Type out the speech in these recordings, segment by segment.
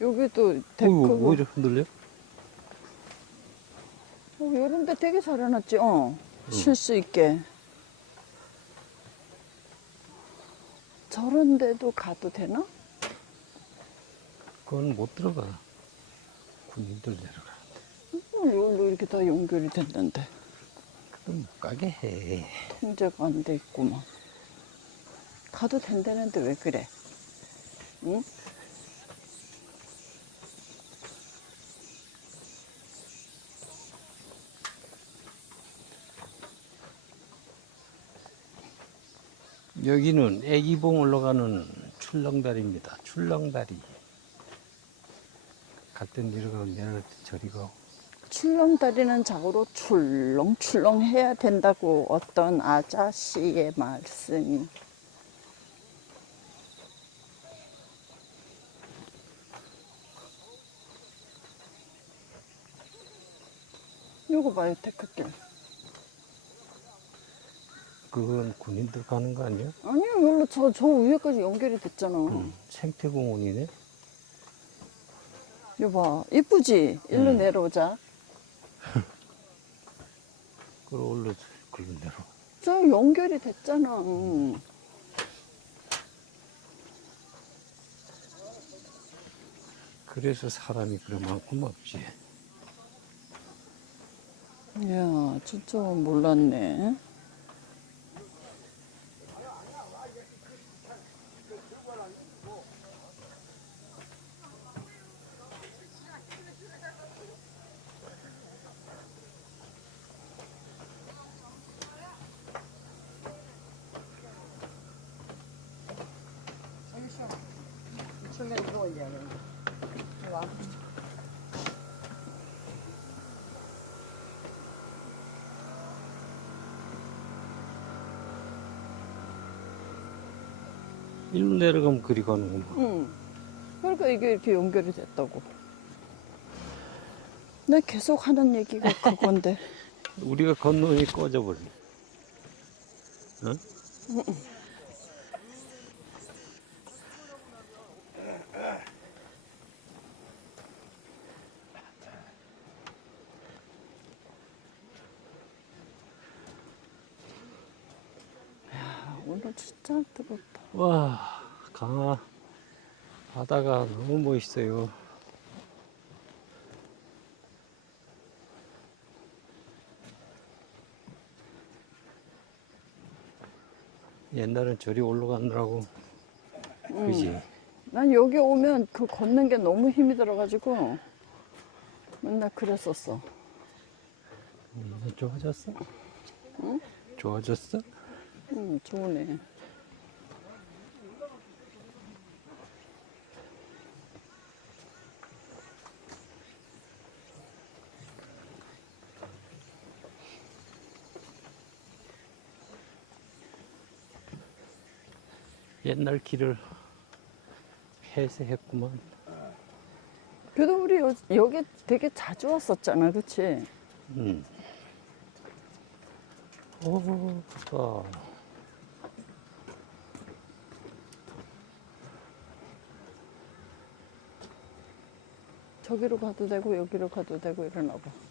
여기도 어이구, 데크고 왜 이렇게 흔들려? 어, 이런데 되게 잘 해놨지. 어, 쉴 수 있게. 저런 데도 가도 되나? 그건 못 들어가. 군인들 내려가. 어, 여기로 이렇게 다 연결이 됐는데 그럼 못 가게 해. 통제가 안 돼 있구만. 가도 된다는데 왜 그래? 응? 여기는 애기봉 올라가는 출렁다리입니다. 출렁다리. 갈땐 내려가고 내려갈 때 저리 가고. 출렁다리는 자고로 출렁출렁 해야 된다고 어떤 아저씨의 말씀이. 요거 봐요, 테크길. 그건 군인들 가는 거 아니야? 아니요, 여기로 저, 저 위에까지 연결이 됐잖아. 응. 생태공원이네. 여봐, 이쁘지? 일로 음. 내려오자. 그걸 올려, 글로 내려. 저 연결이 됐잖아. 응. 그래서 사람이 많구만 없지. 이야, 진짜 몰랐네. 일로 내려가면 그리 가는구만. 응. 그러니까 이게 이렇게 연결이 됐다고. 내 계속 하는 얘기가 그건데. 우리가 건너니 꺼져버려. 어? 아, 오늘 진짜 뜨겁다. 와, 강화 바다가 너무 멋있어요. 옛날엔 저리 올라가느라고, 그지? 난 여기 오면 그 걷는 게 너무 힘이 들어가지고 맨날 그랬었어. 음, 좋아졌어? 좋아졌어? 응, 좋으네. 옛날 길을 폐쇄했구만. 그래도 우리 여, 여기 되게 자주 왔었잖아, 그치? 음. 오, 좋다. 저기로 가도 되고 여기로 가도 되고 이러나 봐.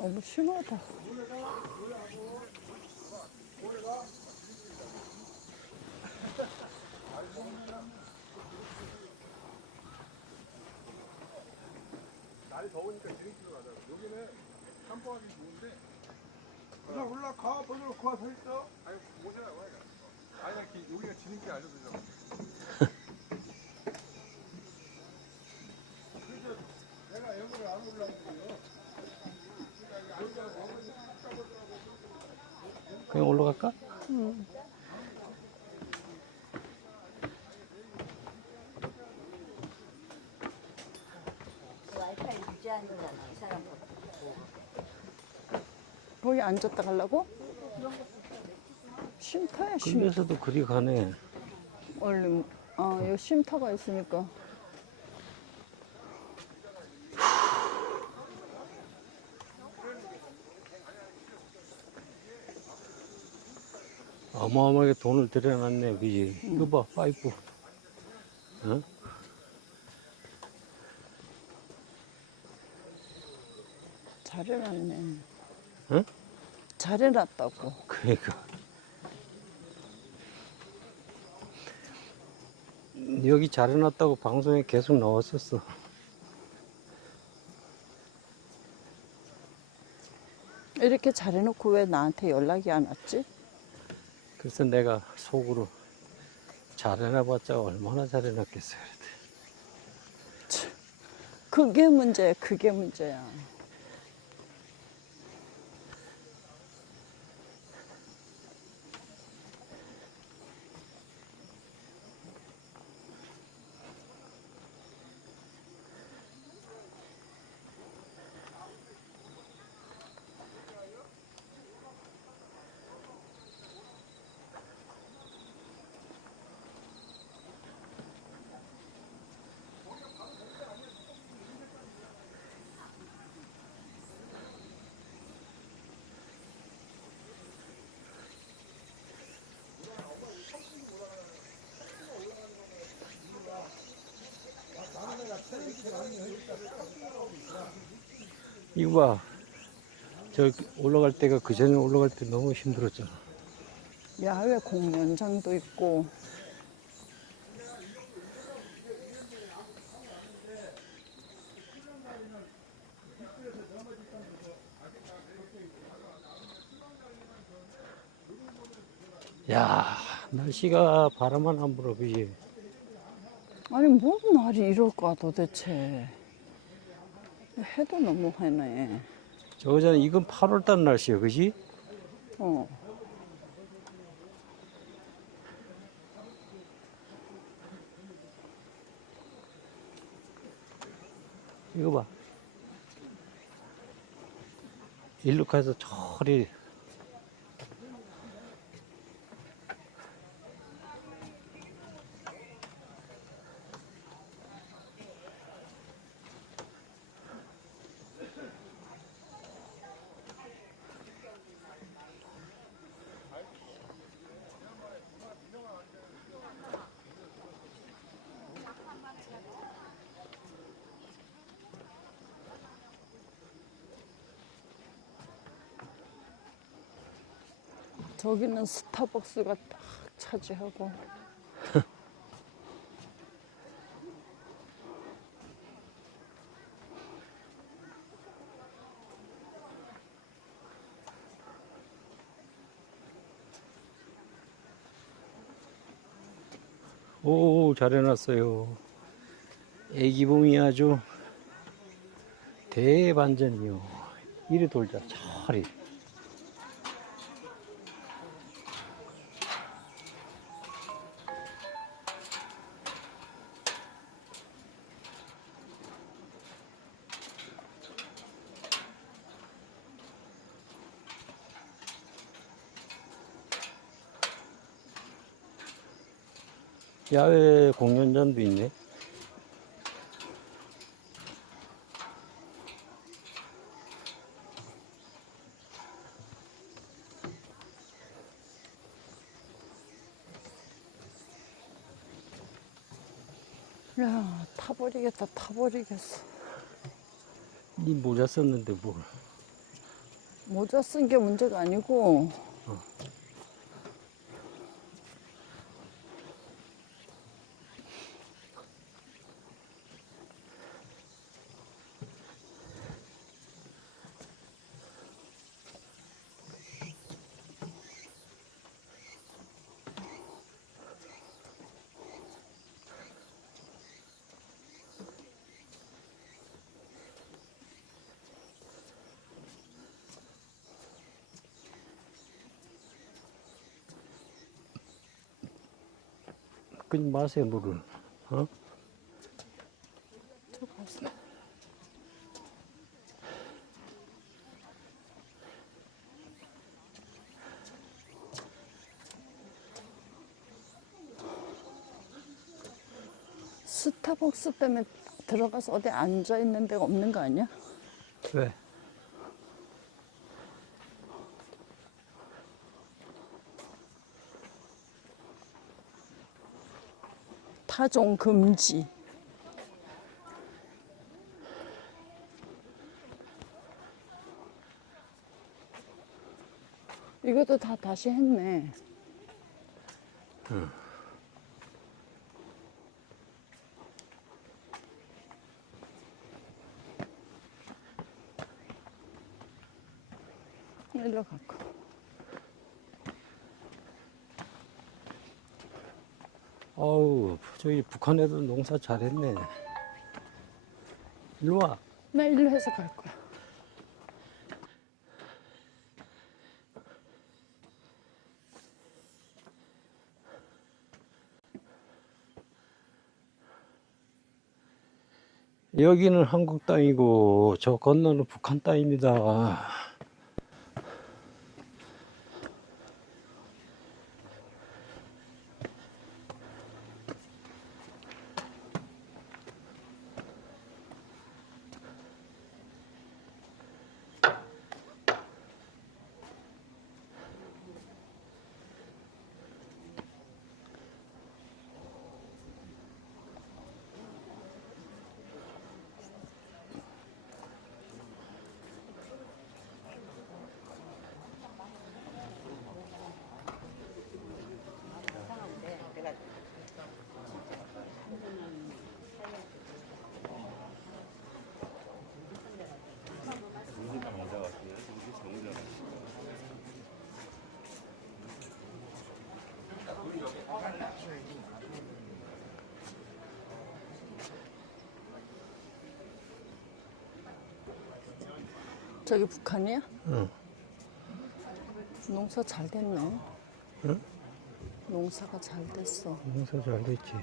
너무 심하다. 날이 더우니까 지름길로 가자. 여기는 cam퍼하기 좋은데. 올라 올라가 번호놓고 와서 있어. 아니 오세요 와요. 아니 여기가 지름길 알려드리려고. 그래서 내가 여기를 안 올라오고요. 그냥 올라갈까? 사람. 거기 앉았다 가려고? 쉼터야, 쉼터. 근데서도 그리 가네. 원래, 아, 여기 쉼터가 있으니까. 어마어마하게 돈을 들여놨네, 그지? 이거 봐, 파이프. 어? 잘해놨네. 응? 잘해놨다고. 그러니까. 여기 잘 해놨다고 방송에 계속 나왔었어. 이렇게 잘해놓고 왜 나한테 연락이 안 왔지? 그래서 내가 속으로 잘 해놔봤자 얼마나 잘 해놨겠어요. 그랬더니. 그게 문제야, 그게 문제야. 이거 봐. 저 올라갈 때가 그 전에 올라갈 때 너무 힘들었잖아. 야외 공연장도 있고. 야, 날씨가 바람만 안 불어, 그지? 아니, 뭔 날이 이럴까, 도대체. 해도 너무 해네. 저거 전에 이건 8월달 날씨야, 그지? 어. 이거 봐. 일로 가서 저리 저기는 스타벅스가 딱 차지하고. 오, 잘 해놨어요. 애기봉이 아주 대반전이요. 이리 돌자, 차리. 야외 공연장도 있네. 야, 타버리겠다, 타버리겠어. 니 모자 썼는데 뭘. 모자 쓴 게 문제가 아니고, 끄지 마세요, 물을. 어? 스타벅스 때문에 들어가서 어디 앉아 있는 데가 없는 거 아니야? 왜? 타종 금지. 이것도 다 다시 했네. 일로 갖고. 어우, 저기 북한에도 농사 잘했네. 일로 와. 나 일로 해서 갈 거야. 여기는 한국 땅이고 저 건너는 북한 땅입니다. 저기 북한이야? 응. 농사 잘 됐네. 응? 농사가 잘 됐어. 농사 잘 됐지.